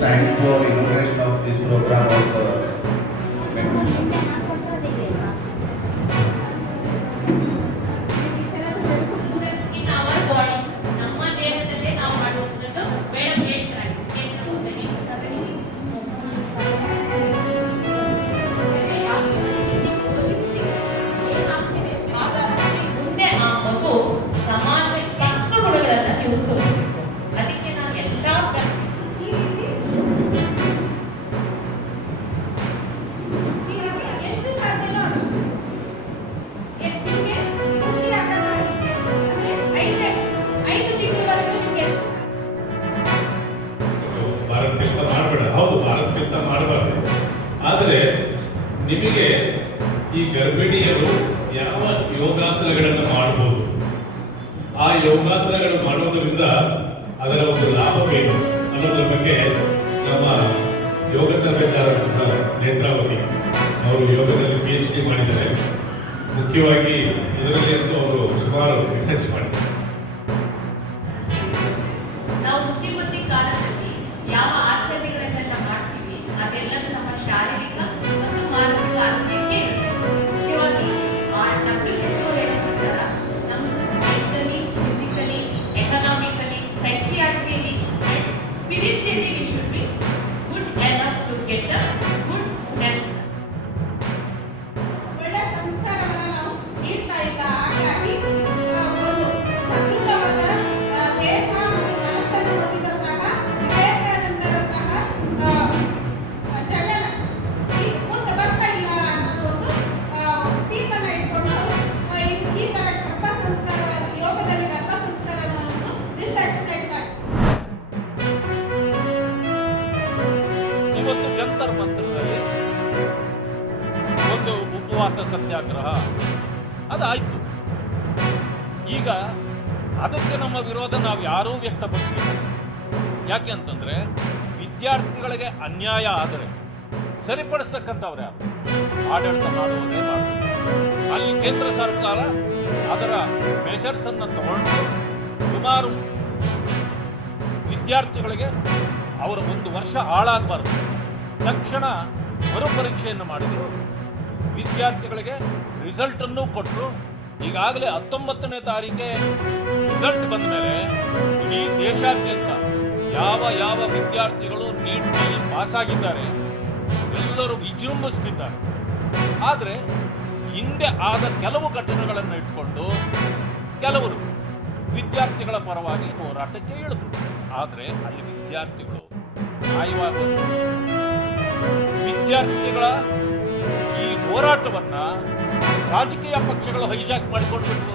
thanks for inauguration of this program also. In our body, ನಮ್ಮ ದೇಹದಲ್ಲೇ ನಾವು ಮಾಡುವಂಥದ್ದು madam ಹೇಳ್ತಾರೆ. ಮುಂದೆ ಆ ಮಗು ಸಮಾಜ ಸತ್ತ ಗುಣಗಳನ್ನು ತಿಳ್ಕೊಳ್ಬೇಕು. ಅದಕ್ಕೆ ನಾವು ಎಲ್ಲ ಈ ರೀತಿ ಎಷ್ಟು ಸಾಧ್ಯನೋ ಅಷ್ಟು ನಿಮಗೆ ಪೂರ್ತಿ ಆದಾಗ ಇಷ್ಟೇ. ಅಂದ್ರೆ 5 ತಿಂಗಳವರೆಗೂ ನಿಮಗೆ ಎಷ್ಟು ಭಾರತ ಕೆಲಸ ಮಾಡಬೇಡ. ಹೌದು, ಭಾರತ ಕೆಲಸ ಮಾಡಬಾರ್ದು. ಆದರೆ ನಿಮಗೆ ಈ ಗರ್ಭಿಣಿಯರು ಯಾವ ಯೋಗಾಸನಗಳನ್ನು ಮಾಡಬಹುದು, ಆ ಯೋಗಾಸನಗಳು ಮಾಡೋದ್ರಿಂದ ಅದರ ಒಂದು ಲಾಭವೇನು ಅನ್ನೋದ್ರ ಬಗ್ಗೆ ನಮ್ಮ ಯೋಗ ತರಬೇತಾದಂತಹ ನೇತ್ರಾವತಿ ಅವರು ಯೋಗದಲ್ಲಿ PhD ಮಾಡಿದ್ದಾರೆ. ಮುಖ್ಯವಾಗಿ ಇದರಲ್ಲಿ ಅಂತೂ ಅವರು ಸುಮಾರು ರಿಸರ್ಚ್ ಮಾಡಿದ್ದಾರೆ. ನಾವು ಬುದ್ಧಿಮತ್ತೆ ಕಾಲದಲ್ಲಿ ಯಾವ ಆಚರಣೆಗಳನ್ನೆಲ್ಲ ಮಾಡ್ತೀವಿ ಅದೆಲ್ಲವೂ ನಮ್ಮ ಶಾರೀರಿಕ ಮತ್ತು ಮಾನಸಿಕ ಆರೋಗ್ಯಕ್ಕೆ ಇರುತ್ತೆ. ಮುಖ್ಯವಾಗಿ WHO ಹೇಳೋ ಪ್ರಕಾರ ನಮ್ಮದು mentally, physically, economically, psychiatrically and spiritually we should be good enough to get a good health. ಒಳ್ಳೆ ಸಂಸ್ಕಾರವನ್ನು ನಾವು ನೀಡ್ತಾ ಇಲ್ಲ. ಹಾಗಾಗಿ ಒಂದು ಸದೃಢವಾದ ದೇಹ ಮತ್ತು ಮನಸ್ಸನ್ನು ಹೊಂದಿದಂತಹ ವಿವೇಕಾನಂದರಂತಹ ಜನನ ಮುಂದೆ ಬರ್ತಾ ಇಲ್ಲ ಅನ್ನೋದು ಒಂದು ತೀರ್ಮಾನ ಇಟ್ಕೊಂಡು ಈ ತರ ಗರ್ಭ ಸಂಸ್ಕಾರ, ಯೋಗದಲ್ಲಿ ಗರ್ಭ ಸಂಸ್ಕಾರವನ್ನು ರಿಸರ್ಚ್ ನಡೀತಾ ಇದೆ. ಇವತ್ತು ಜಂತರ್ ಮಂತರದಲ್ಲಿ ಒಂದು ಉಪವಾಸ ಸತ್ಯಾಗ್ರಹ ಅದಾಯಿತು. ಈಗ ಅದಕ್ಕೆ ನಮ್ಮ ವಿರೋಧ ನಾವು ಯಾರೂ ವ್ಯಕ್ತಪಡಿಸಲಿಲ್ಲ. ಯಾಕೆ ಅಂತಂದರೆ ವಿದ್ಯಾರ್ಥಿಗಳಿಗೆ ಅನ್ಯಾಯ ಆದರೆ ಸರಿಪಡಿಸ್ತಕ್ಕಂಥವ್ರು ಯಾರು? ಆಡಳಿತ ಮಾಡುವುದೇ ಮಾಡ್ತಾರೆ. ಅಲ್ಲಿ ಕೇಂದ್ರ ಸರ್ಕಾರ ಅದರ ಮೆಷರ್ಸನ್ನು ತಗೊಂಡು ಸುಮಾರು ವಿದ್ಯಾರ್ಥಿಗಳಿಗೆ ಅವರ 1 ವರ್ಷ ಹಾಳಾಗಬಾರ್ದು ತಕ್ಷಣ ಮರುಪರೀಕ್ಷೆಯನ್ನು ಮಾಡಿದರು. ವಿದ್ಯಾರ್ಥಿಗಳಿಗೆ ರಿಸಲ್ಟನ್ನು ಕೊಟ್ಟರು. ಈಗಾಗಲೇ 19ನೇ ತಾರೀಕೆ ರಿಸಲ್ಟ್ ಬಂದ ಮೇಲೆ ಇಡೀ ದೇಶಾದ್ಯಂತ ಯಾವ ಯಾವ ವಿದ್ಯಾರ್ಥಿಗಳು ನೀಟ್ನಲ್ಲಿ ಪಾಸಾಗಿದ್ದಾರೆ ಎಲ್ಲರೂ ವಿಜೃಂಭಿಸ್ತಿದ್ದಾರೆ. ಆದರೆ ಹಿಂದೆ ಆದ ಕೆಲವು ಘಟನೆಗಳನ್ನು ಇಟ್ಕೊಂಡು ಕೆಲವರು ವಿದ್ಯಾರ್ಥಿಗಳ ಪರವಾಗಿ ಹೋರಾಟಕ್ಕೆ ಇಳಿದ್ರು. ಆದರೆ ಅಲ್ಲಿ ವಿದ್ಯಾರ್ಥಿಗಳು ನ್ಯಾಯವಾಗಬೇಕು. ವಿದ್ಯಾರ್ಥಿಗಳ ಈ ಹೋರಾಟವನ್ನು ರಾಜಕೀಯ ಪಕ್ಷಗಳು ಹೈಜಾಕ್ ಮಾಡಿಕೊಂಡ್ಬಿಟ್ರು.